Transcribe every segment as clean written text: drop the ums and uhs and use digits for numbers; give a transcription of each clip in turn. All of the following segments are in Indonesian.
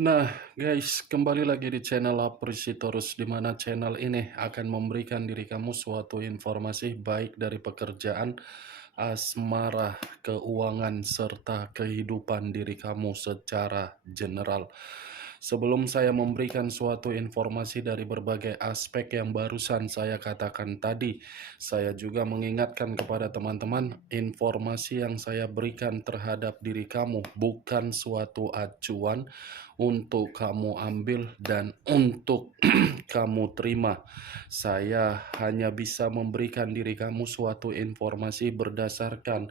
Nah, guys, kembali lagi di channel Apresitorus, di mana channel ini akan memberikan diri kamu suatu informasi baik dari pekerjaan, asmara, keuangan, serta kehidupan diri kamu secara general. Sebelum saya memberikan suatu informasi dari berbagai aspek yang barusan saya katakan tadi, saya juga mengingatkan kepada teman-teman, informasi yang saya berikan terhadap diri kamu bukan suatu acuan untuk kamu ambil dan untuk kamu terima. Saya hanya bisa memberikan diri kamu suatu informasi berdasarkan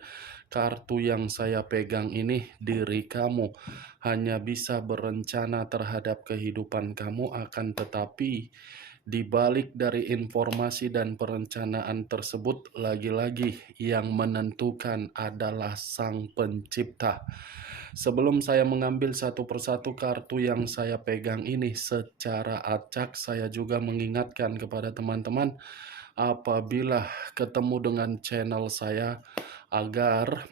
kartu yang saya pegang ini. Diri kamu hanya bisa berencana terhadap kehidupan kamu, akan tetapi di balik dari informasi dan perencanaan tersebut, lagi-lagi yang menentukan adalah Sang Pencipta. Sebelum saya mengambil satu persatu kartu yang saya pegang ini secara acak, saya juga mengingatkan kepada teman-teman apabila ketemu dengan channel saya agar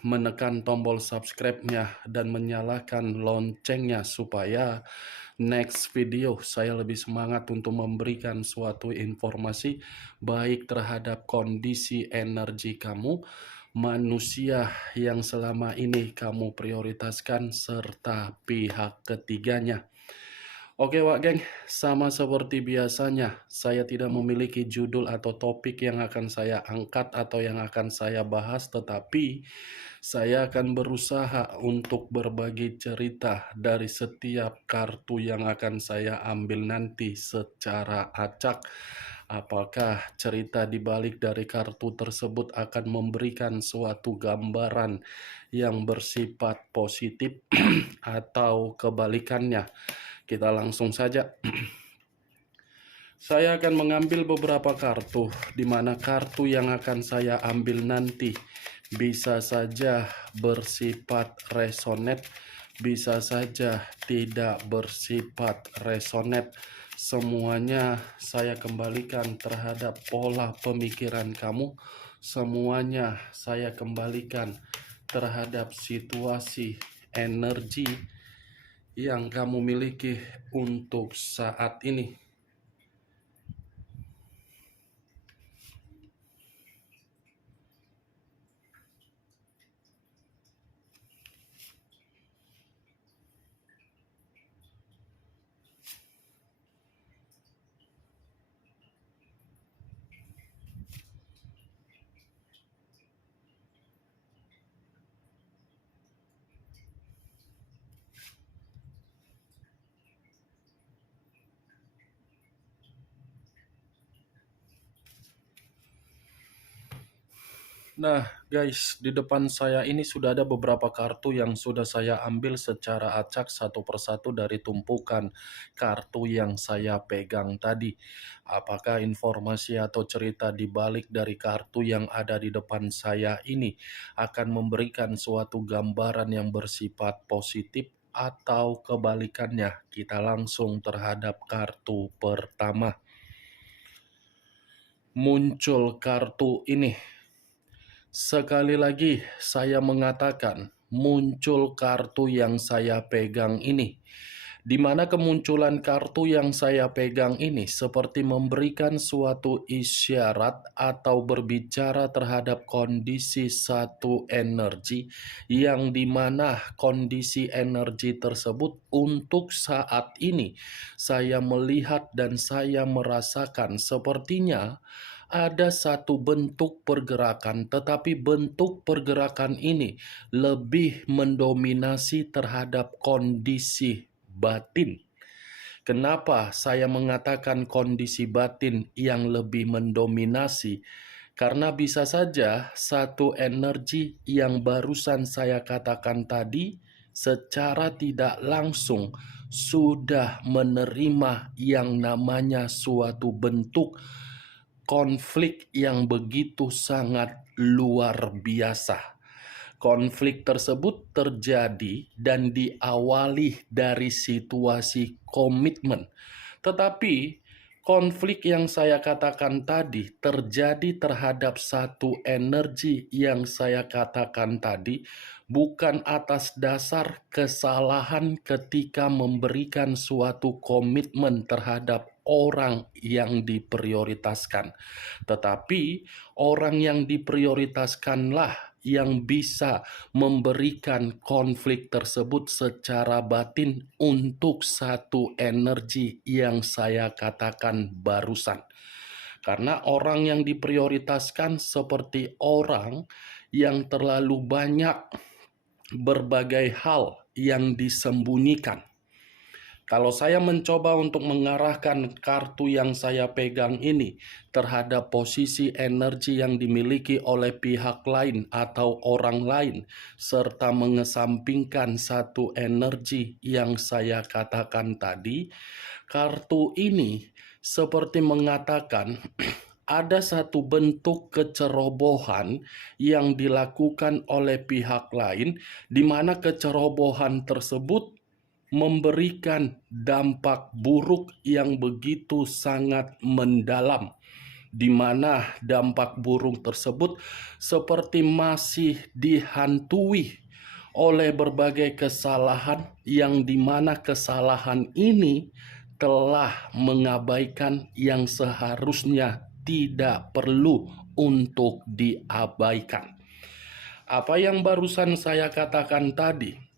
menekan tombol subscribe-nya dan menyalakan loncengnya supaya next video saya lebih semangat untuk memberikan suatu informasi baik terhadap kondisi energi kamu, manusia yang selama ini kamu prioritaskan, serta pihak ketiganya. Oke Wak Geng, sama seperti biasanya, saya tidak memiliki judul atau topik yang akan saya angkat atau yang akan saya bahas, tetapi saya akan berusaha untuk berbagi cerita dari setiap kartu yang akan saya ambil nanti secara acak. Apakah cerita di balik dari kartu tersebut akan memberikan suatu gambaran yang bersifat positif atau kebalikannya? Kita langsung saja. Saya akan mengambil beberapa kartu, di mana kartu yang akan saya ambil nanti bisa saja bersifat resonate, bisa saja tidak bersifat resonate. Semuanya saya kembalikan terhadap pola pemikiran kamu. Semuanya saya kembalikan terhadap situasi energi yang kamu miliki untuk saat ini. Nah, guys, di depan saya ini sudah ada beberapa kartu yang sudah saya ambil secara acak satu persatu dari tumpukan kartu yang saya pegang tadi. Apakah informasi atau cerita di balik dari kartu yang ada di depan saya ini akan memberikan suatu gambaran yang bersifat positif atau kebalikannya? Kita langsung terhadap kartu pertama. Muncul kartu ini. Sekali lagi saya mengatakan, muncul kartu yang saya pegang ini. Di mana kemunculan kartu yang saya pegang ini seperti memberikan suatu isyarat atau berbicara terhadap kondisi satu energi, yang dimana kondisi energi tersebut untuk saat ini saya melihat dan saya merasakan sepertinya ada satu bentuk pergerakan, tetapi bentuk pergerakan ini lebih mendominasi terhadap kondisi batin. Kenapa saya mengatakan kondisi batin yang lebih mendominasi? Karena bisa saja satu energi yang barusan saya katakan tadi secara tidak langsung sudah menerima yang namanya suatu bentuk konflik yang begitu sangat luar biasa. Konflik tersebut terjadi dan diawali dari situasi komitmen. Tetapi konflik yang saya katakan tadi terjadi terhadap satu energi yang saya katakan tadi bukan atas dasar kesalahan ketika memberikan suatu komitmen terhadap orang yang diprioritaskan, tetapi orang yang diprioritaskanlah yang bisa memberikan konflik tersebut secara batin untuk satu energi yang saya katakan barusan. Karena orang yang diprioritaskan seperti orang yang terlalu banyak berbagai hal yang disembunyikan. Kalau saya mencoba untuk mengarahkan kartu yang saya pegang ini terhadap posisi energi yang dimiliki oleh pihak lain atau orang lain, serta mengesampingkan satu energi yang saya katakan tadi, kartu ini seperti mengatakan ada satu bentuk kecerobohan yang dilakukan oleh pihak lain, di mana kecerobohan tersebut memberikan dampak buruk yang begitu sangat mendalam, di mana dampak buruk tersebut seperti masih dihantui oleh berbagai kesalahan yang di mana kesalahan ini telah mengabaikan yang seharusnya tidak perlu untuk diabaikan. Apa yang barusan saya katakan tadi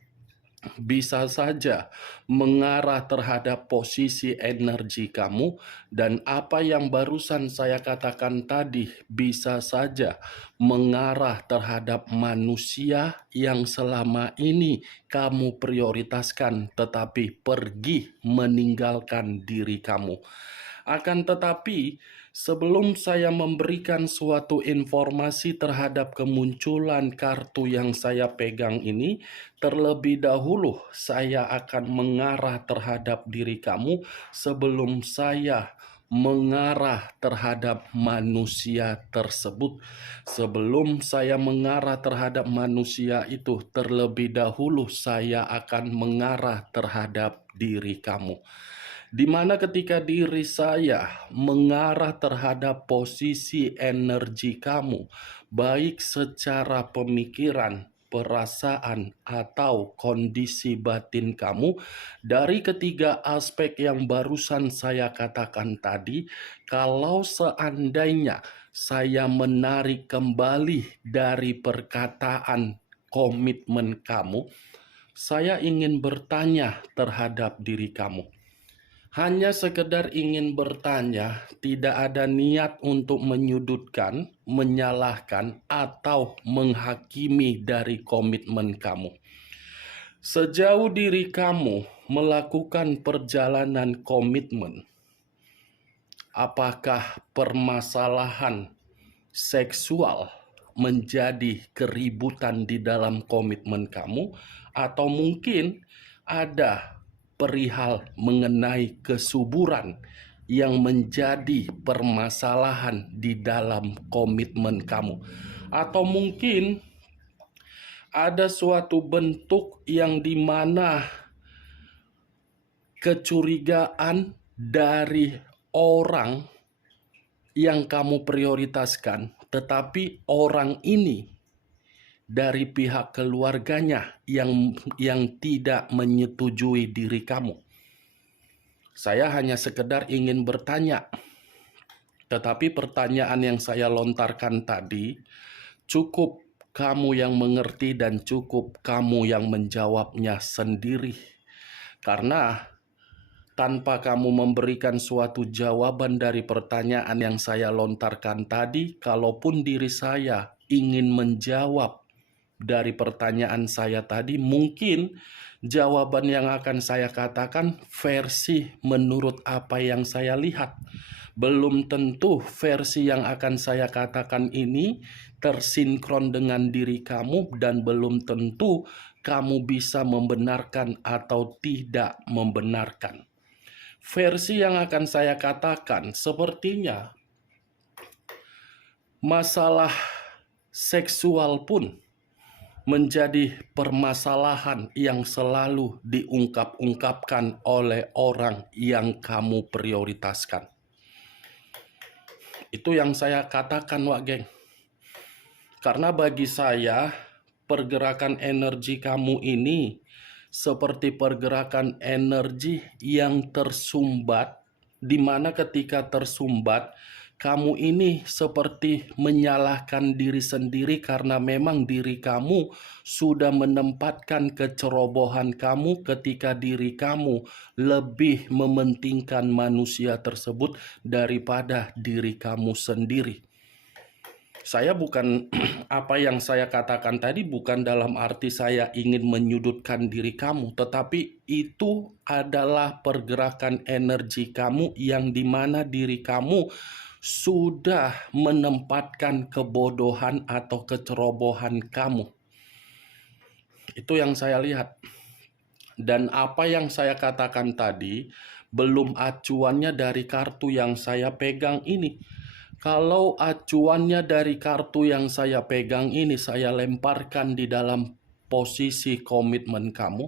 bisa saja mengarah terhadap posisi energi kamu, dan apa yang barusan saya katakan tadi bisa saja mengarah terhadap manusia yang selama ini kamu prioritaskan tetapi pergi meninggalkan diri kamu. Akan tetapi, sebelum saya memberikan suatu informasi terhadap kemunculan kartu yang saya pegang ini, terlebih dahulu saya akan mengarah terhadap diri kamu sebelum saya mengarah terhadap manusia tersebut. Sebelum saya mengarah terhadap manusia itu, terlebih dahulu saya akan mengarah terhadap diri kamu. Di mana ketika diri saya mengarah terhadap posisi energi kamu, baik secara pemikiran, perasaan, atau kondisi batin kamu, dari ketiga aspek yang barusan saya katakan tadi, kalau seandainya saya menarik kembali dari perkataan komitmen kamu, saya ingin bertanya terhadap diri kamu. Hanya sekedar ingin bertanya, tidak ada niat untuk menyudutkan, menyalahkan, atau menghakimi dari komitmen kamu. Sejauh diri kamu melakukan perjalanan komitmen, apakah permasalahan seksual menjadi keributan di dalam komitmen kamu, atau mungkin ada perihal mengenai kesuburan yang menjadi permasalahan di dalam komitmen kamu, atau mungkin ada suatu bentuk yang dimana kecurigaan dari orang yang kamu prioritaskan, tetapi orang ini dari pihak keluarganya yang tidak menyetujui diri kamu. Saya hanya sekedar ingin bertanya, tetapi pertanyaan yang saya lontarkan tadi cukup kamu yang mengerti dan cukup kamu yang menjawabnya sendiri. Karena tanpa kamu memberikan suatu jawaban dari pertanyaan yang saya lontarkan tadi, kalaupun diri saya ingin menjawab dari pertanyaan saya tadi, mungkin jawaban yang akan saya katakan versi menurut apa yang saya lihat. Belum tentu versi yang akan saya katakan ini tersinkron dengan diri kamu, dan belum tentu kamu bisa membenarkan atau tidak membenarkan. Versi yang akan saya katakan sepertinya masalah seksual pun menjadi permasalahan yang selalu diungkap-ungkapkan oleh orang yang kamu prioritaskan. Itu yang saya katakan, Wak Geng. Karena bagi saya, pergerakan energi kamu ini seperti pergerakan energi yang tersumbat, di mana ketika tersumbat, kamu ini seperti menyalahkan diri sendiri karena memang diri kamu sudah menempatkan kecerobohan kamu ketika diri kamu lebih mementingkan manusia tersebut daripada diri kamu sendiri. Saya bukan apa yang saya katakan tadi bukan dalam arti saya ingin menyudutkan diri kamu, tetapi itu adalah pergerakan energi kamu yang dimana diri kamu sudah menempatkan kebodohan atau kecerobohan kamu. Itu yang saya lihat. Dan apa yang saya katakan tadi belum acuannya dari kartu yang saya pegang ini. Kalau acuannya dari kartu yang saya pegang ini saya lemparkan di dalam posisi komitmen kamu,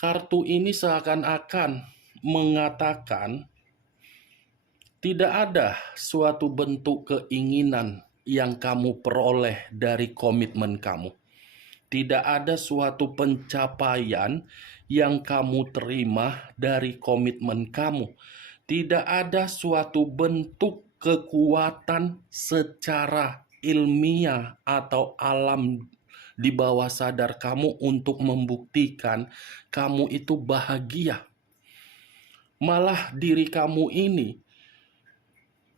kartu ini seakan-akan mengatakan tidak ada suatu bentuk keinginan yang kamu peroleh dari komitmen kamu. Tidak ada suatu pencapaian yang kamu terima dari komitmen kamu. Tidak ada suatu bentuk kekuatan secara ilmiah atau alam di bawah sadar kamu untuk membuktikan kamu itu bahagia. Malah diri kamu ini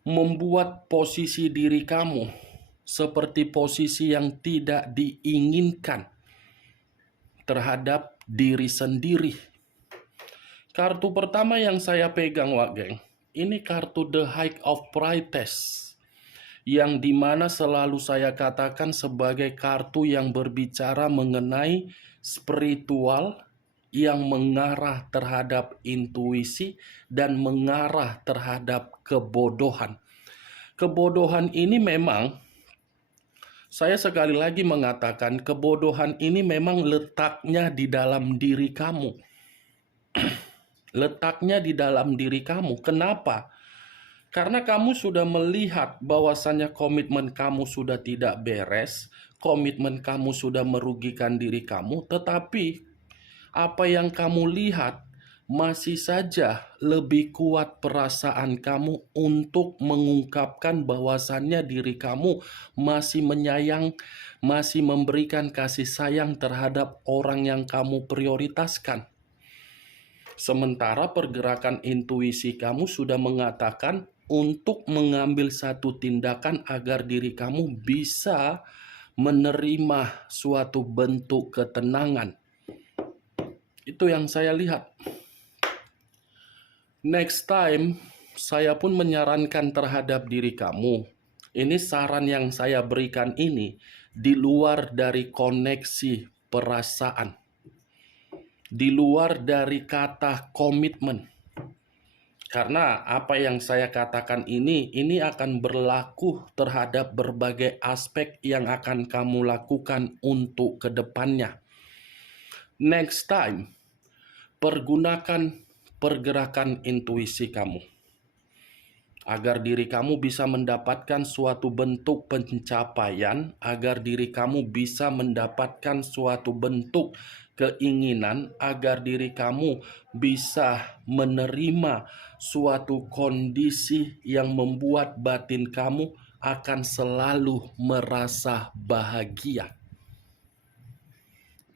membuat posisi diri kamu seperti posisi yang tidak diinginkan terhadap diri sendiri. Kartu pertama yang saya pegang, Wak Geng, ini kartu The High of Priestess, yang dimana selalu saya katakan sebagai kartu yang berbicara mengenai spiritual yang mengarah terhadap intuisi dan mengarah terhadap kebodohan. Kebodohan ini memang, saya sekali lagi mengatakan, kebodohan ini memang letaknya di dalam diri kamu. Letaknya di dalam diri kamu. Kenapa? Karena kamu sudah melihat bahwasannya komitmen kamu sudah tidak beres, komitmen kamu sudah merugikan diri kamu, tetapi apa yang kamu lihat masih saja lebih kuat perasaan kamu untuk mengungkapkan bahwasannya diri kamu masih menyayang, masih memberikan kasih sayang terhadap orang yang kamu prioritaskan. Sementara pergerakan intuisi kamu sudah mengatakan untuk mengambil satu tindakan agar diri kamu bisa menerima suatu bentuk ketenangan. Itu yang saya lihat. Next time, saya pun menyarankan terhadap diri kamu. Ini saran yang saya berikan ini di luar dari koneksi perasaan. Di luar dari kata komitmen. Karena apa yang saya katakan ini akan berlaku terhadap berbagai aspek yang akan kamu lakukan untuk kedepannya. Next time, pergunakan pergerakan intuisi kamu agar diri kamu bisa mendapatkan suatu bentuk pencapaian, agar diri kamu bisa mendapatkan suatu bentuk keinginan, agar diri kamu bisa menerima suatu kondisi yang membuat batin kamu akan selalu merasa bahagia.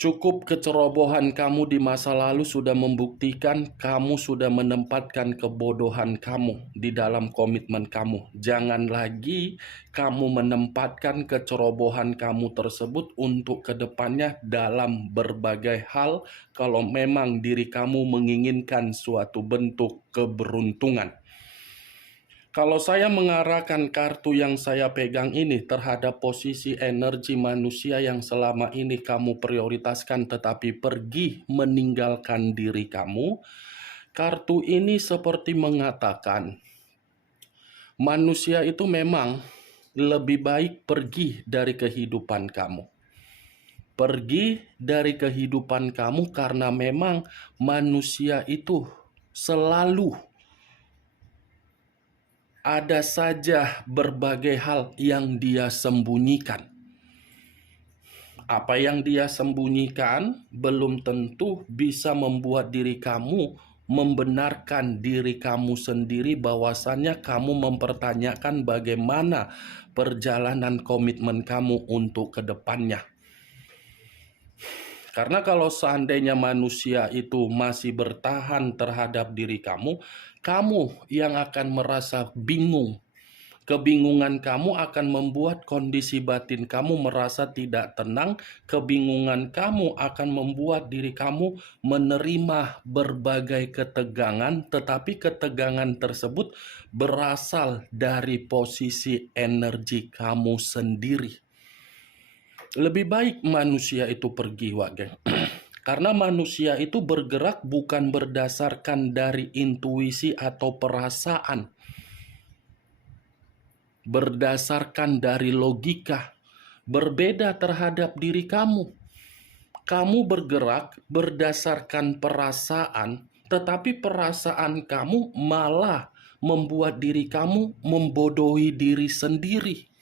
Cukup kecerobohan kamu di masa lalu sudah membuktikan kamu sudah menempatkan kebodohan kamu di dalam komitmen kamu. Jangan lagi kamu menempatkan kecerobohan kamu tersebut untuk kedepannya dalam berbagai hal kalau memang diri kamu menginginkan suatu bentuk keberuntungan. Kalau saya mengarahkan kartu yang saya pegang ini terhadap posisi energi manusia yang selama ini kamu prioritaskan tetapi pergi meninggalkan diri kamu, kartu ini seperti mengatakan, manusia itu memang lebih baik pergi dari kehidupan kamu. Pergi dari kehidupan kamu karena memang manusia itu selalu ada saja berbagai hal yang dia sembunyikan. Apa yang dia sembunyikan belum tentu bisa membuat diri kamu membenarkan diri kamu sendiri bahwasannya kamu mempertanyakan bagaimana perjalanan komitmen kamu untuk ke depannya. Karena kalau seandainya manusia itu masih bertahan terhadap diri kamu, kamu yang akan merasa bingung. Kebingungan kamu akan membuat kondisi batin kamu merasa tidak tenang. Kebingungan kamu akan membuat diri kamu menerima berbagai ketegangan, tetapi ketegangan tersebut berasal dari posisi energi kamu sendiri. Lebih baik manusia itu pergi, Wak Geng. Karena manusia itu bergerak bukan berdasarkan dari intuisi atau perasaan, berdasarkan dari logika, berbeda terhadap diri kamu. Kamu bergerak berdasarkan perasaan, tetapi perasaan kamu malah membuat diri kamu membodohi diri sendiri.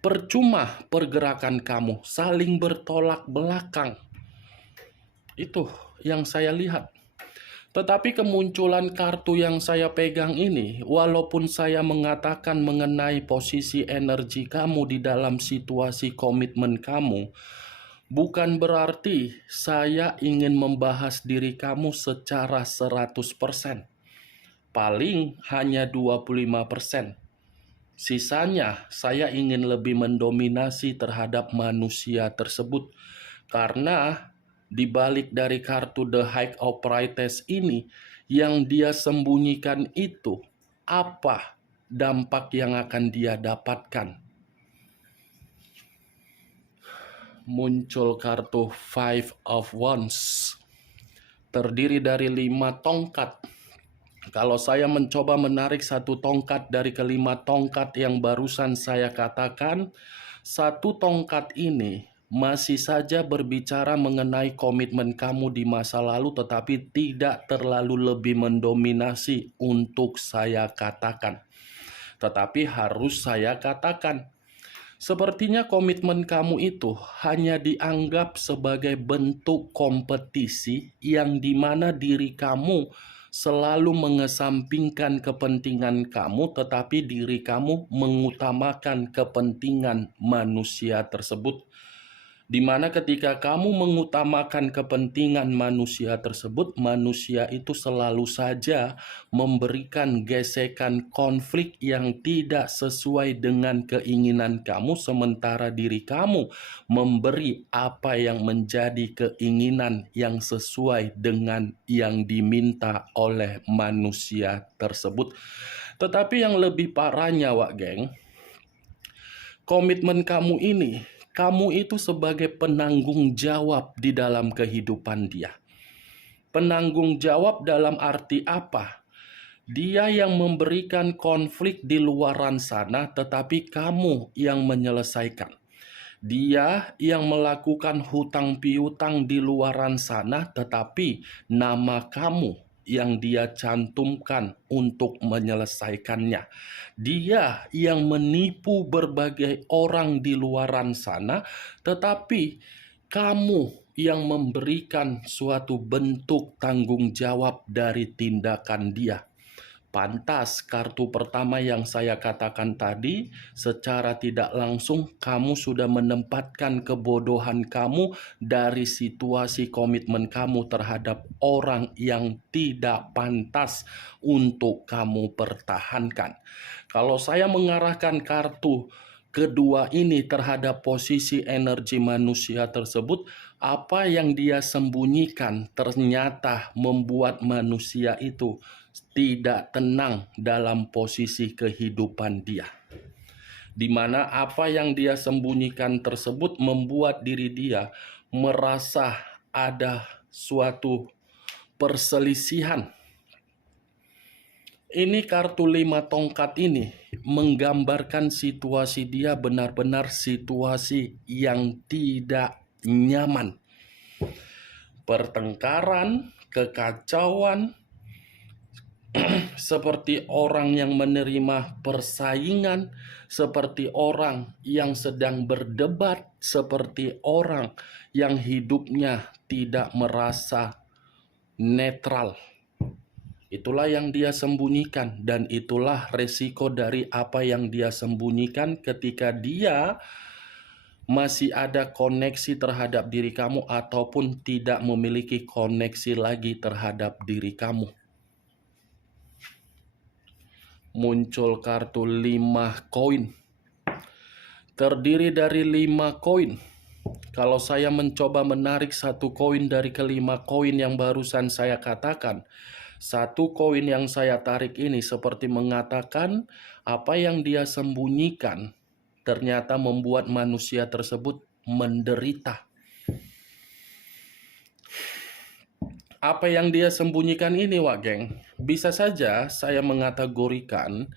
Percuma pergerakan kamu, saling bertolak belakang. Itu yang saya lihat. Tetapi kemunculan kartu yang saya pegang ini, walaupun saya mengatakan mengenai posisi energi kamu di dalam situasi komitmen kamu, bukan berarti saya ingin membahas diri kamu secara 100%. Paling hanya 25%. Sisanya saya ingin lebih mendominasi terhadap manusia tersebut. Karena di balik dari kartu The High of Priestess ini, yang dia sembunyikan itu, apa dampak yang akan dia dapatkan? Muncul kartu Five of Wands, terdiri dari 5 tongkat. Kalau saya mencoba menarik satu tongkat dari kelima tongkat yang barusan saya katakan, satu tongkat ini masih saja berbicara mengenai komitmen kamu di masa lalu, tetapi tidak terlalu lebih mendominasi untuk saya katakan. Tetapi harus saya katakan, sepertinya komitmen kamu itu hanya dianggap sebagai bentuk kompetisi yang dimana diri kamu selalu mengesampingkan kepentingan kamu, tetapi diri kamu mengutamakan kepentingan manusia tersebut. Di mana ketika kamu mengutamakan kepentingan manusia tersebut, manusia itu selalu saja memberikan gesekan konflik yang tidak sesuai dengan keinginan kamu, sementara diri kamu memberi apa yang menjadi keinginan yang sesuai dengan yang diminta oleh manusia tersebut. Tetapi yang lebih parahnya, Wak Geng, komitmen kamu ini, kamu itu sebagai penanggung jawab di dalam kehidupan dia. Penanggung jawab dalam arti apa? Dia yang memberikan konflik di luaran sana, tetapi kamu yang menyelesaikan. Dia yang melakukan hutang piutang di luaran sana, tetapi nama kamu yang dia cantumkan untuk menyelesaikannya. Dia yang menipu berbagai orang di luaran sana, tetapi kamu yang memberikan suatu bentuk tanggung jawab dari tindakan dia. Pantas kartu pertama yang saya katakan tadi, secara tidak langsung kamu sudah menempatkan kebodohan kamu dari situasi komitmen kamu terhadap orang yang tidak pantas untuk kamu pertahankan. Kalau saya mengarahkan kartu kedua ini terhadap posisi energi manusia tersebut, apa yang dia sembunyikan ternyata membuat manusia itu tidak tenang dalam posisi kehidupan dia. Di mana apa yang dia sembunyikan tersebut membuat diri dia merasa ada suatu perselisihan. Ini kartu 5 tongkat ini menggambarkan situasi dia benar-benar situasi yang tidak nyaman. Pertengkaran, kekacauan, seperti orang yang menerima persaingan, seperti orang yang sedang berdebat, seperti orang yang hidupnya tidak merasa netral. Itulah yang dia sembunyikan, dan itulah resiko dari apa yang dia sembunyikan ketika dia masih ada koneksi terhadap diri kamu ataupun tidak memiliki koneksi lagi terhadap diri kamu. Muncul kartu 5 koin. Terdiri dari 5 koin. Kalau saya mencoba menarik satu koin dari kelima koin yang barusan saya katakan, satu koin yang saya tarik ini seperti mengatakan apa yang dia sembunyikan ternyata membuat manusia tersebut menderita. Apa yang dia sembunyikan ini, Wak Geng, bisa saja saya mengategorikan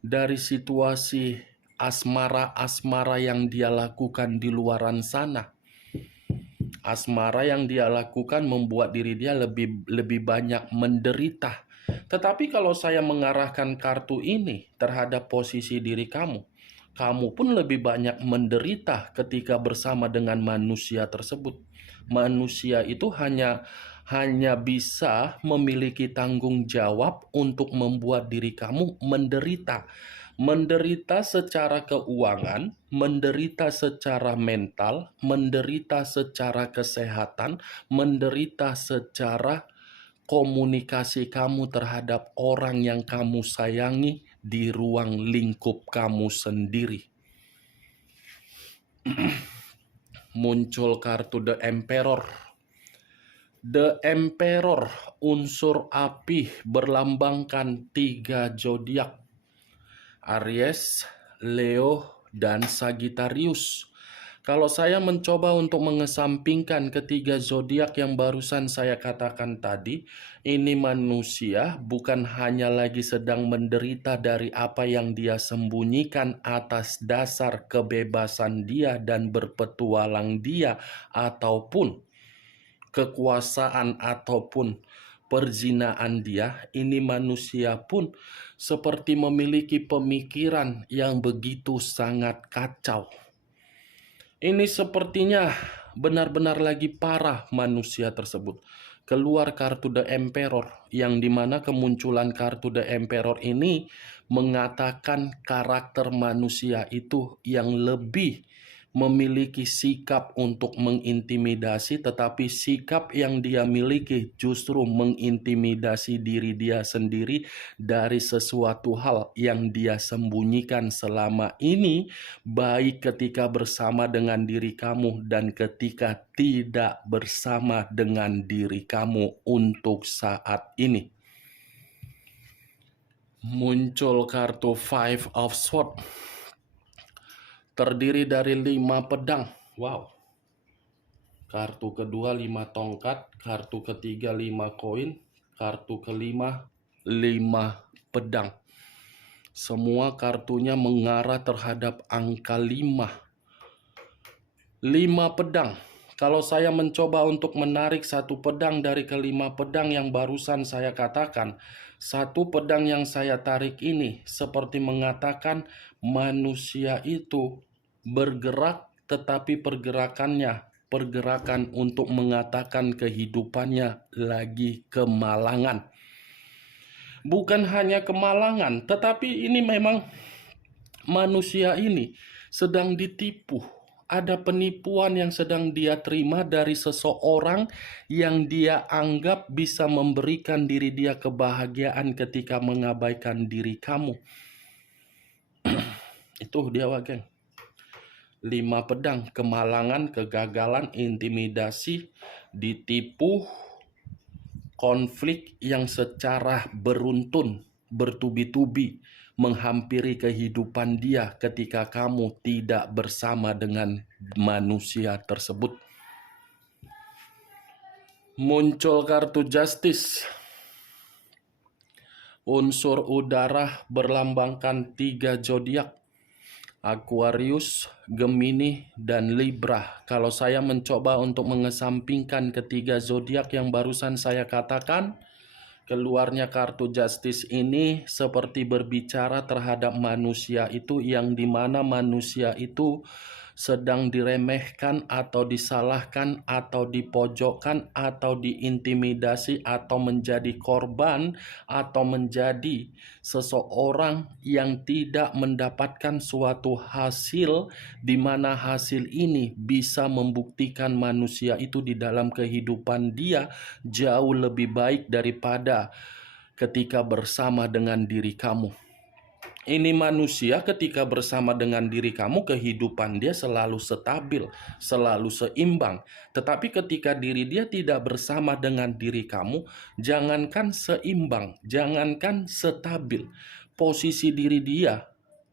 dari situasi asmara-asmara yang dia lakukan di luaran sana. Asmara yang dia lakukan membuat diri dia lebih banyak menderita. Tetapi kalau saya mengarahkan kartu ini terhadap posisi diri kamu, kamu pun lebih banyak menderita ketika bersama dengan manusia tersebut. Manusia itu hanya bisa memiliki tanggung jawab untuk membuat diri kamu menderita. Menderita secara keuangan, menderita secara mental, menderita secara kesehatan, menderita secara komunikasi kamu terhadap orang yang kamu sayangi di ruang lingkup kamu sendiri. Muncul kartu The Emperor. The Emperor, unsur api, berlambangkan 3 zodiak: Aries, Leo, dan Sagittarius. Kalau saya mencoba untuk mengesampingkan ketiga zodiak yang barusan saya katakan tadi, ini manusia bukan hanya lagi sedang menderita dari apa yang dia sembunyikan atas dasar kebebasan dia dan berpetualang dia, ataupun kekuasaan ataupun perzinaan dia. Ini manusia pun seperti memiliki pemikiran yang begitu sangat kacau. Ini sepertinya benar-benar lagi parah manusia tersebut. Keluar kartu The Emperor, yang dimana kemunculan kartu The Emperor ini mengatakan karakter manusia itu yang lebih memiliki sikap untuk mengintimidasi, tetapi sikap yang dia miliki justru mengintimidasi diri dia sendiri dari sesuatu hal yang dia sembunyikan selama ini, baik ketika bersama dengan diri kamu dan ketika tidak bersama dengan diri kamu untuk saat ini. Muncul kartu Five of Swords. Terdiri dari 5 pedang. Wow. Kartu kedua 5 tongkat, kartu ketiga 5 koin, kartu kelima 5 pedang. Semua kartunya mengarah terhadap angka 5. 5 pedang. Kalau saya mencoba untuk menarik satu pedang dari kelima pedang yang barusan saya katakan, satu pedang yang saya tarik ini seperti mengatakan manusia itu bergerak, tetapi pergerakan untuk mengatakan kehidupannya lagi kemalangan. Bukan hanya kemalangan, tetapi ini memang manusia ini sedang ditipu. Ada penipuan yang sedang dia terima dari seseorang yang dia anggap bisa memberikan diri dia kebahagiaan ketika mengabaikan diri kamu. Itu dia, Wageng. 5 pedang, kemalangan, kegagalan, intimidasi, ditipu, konflik yang secara beruntun, bertubi-tubi menghampiri kehidupan dia ketika kamu tidak bersama dengan manusia tersebut. Muncul kartu Justice. Unsur udara berlambangkan 3 zodiak: Aquarius, Gemini, dan Libra. Kalau saya mencoba untuk mengesampingkan ketiga zodiak yang barusan saya katakan, Keluarnya kartu Justice ini seperti berbicara terhadap manusia itu, yang dimana manusia itu sedang diremehkan atau disalahkan atau dipojokkan atau diintimidasi atau menjadi korban atau menjadi seseorang yang tidak mendapatkan suatu hasil, di mana hasil ini bisa membuktikan manusia itu di dalam kehidupan dia jauh lebih baik daripada ketika bersama dengan diri kamu. Ini manusia ketika bersama dengan diri kamu, kehidupan dia selalu stabil, selalu seimbang. Tetapi ketika diri dia tidak bersama dengan diri kamu, jangankan seimbang, jangankan stabil, posisi diri dia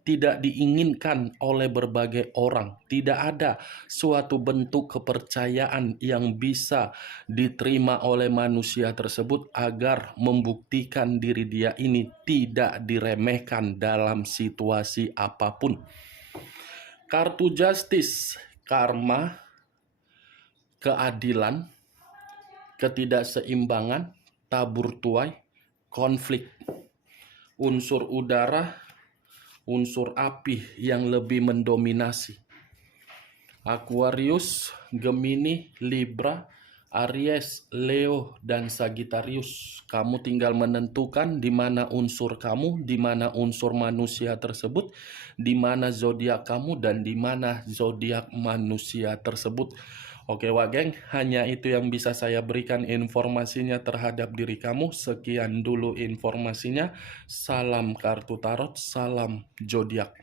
tidak diinginkan oleh berbagai orang. Tidak ada suatu bentuk kepercayaan yang bisa diterima oleh manusia tersebut agar membuktikan diri dia ini tidak diremehkan dalam situasi apapun. Kartu Justice, karma, keadilan, ketidakseimbangan, tabur tuai, konflik. Unsur udara, unsur api yang lebih mendominasi. Aquarius, Gemini, Libra, Aries, Leo, dan Sagittarius. Kamu tinggal menentukan di mana unsur kamu, di mana unsur manusia tersebut, di mana zodiak kamu, dan di mana zodiak manusia tersebut. Oke Wageng, hanya itu yang bisa saya berikan informasinya terhadap diri kamu. Sekian dulu informasinya. Salam kartu tarot, salam zodiak.